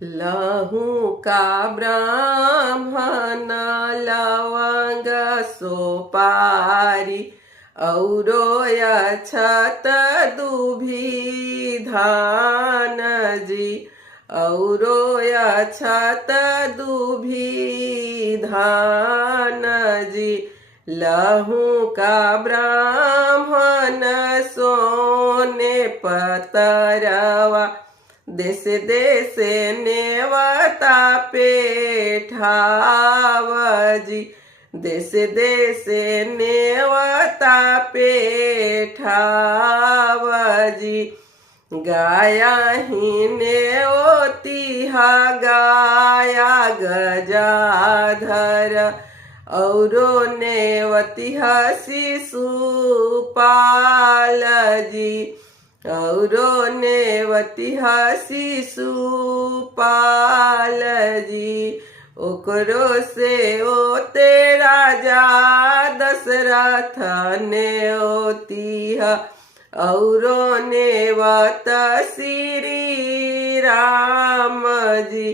लहू का ब्राह्मण लवंग सोपारी औरो अक्षत दुभी धान जी औरो अक्षत दुभी धान जी लहू का ब्राह्मण सोने पतरवा देश देश नेवता पेठावजी देश देश नेवता पेठावजी गाया ही नेवतिहा गाया गजाधर औरो नेवतिहा शिशुपाल जी औरो नेवतिहा शिशुपाल जी ओकरो से ओते राजा दशरथ नेवतिहा औरो नेवत श्री राम जी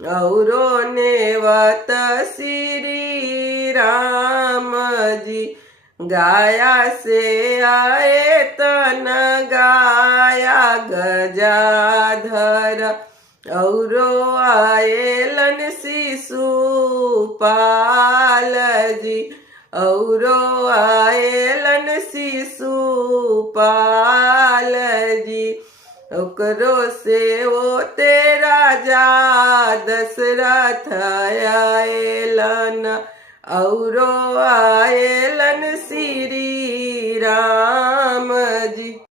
औरो नेवत श्री राम जी गाया से आए तन गाया गजाधर औरो आएलन शिशुपाल जी औरो आएलन शिशुपाल जी ओकरो से वो ते राजा दशरथ आएलन औरो आएलन श्री राम जी।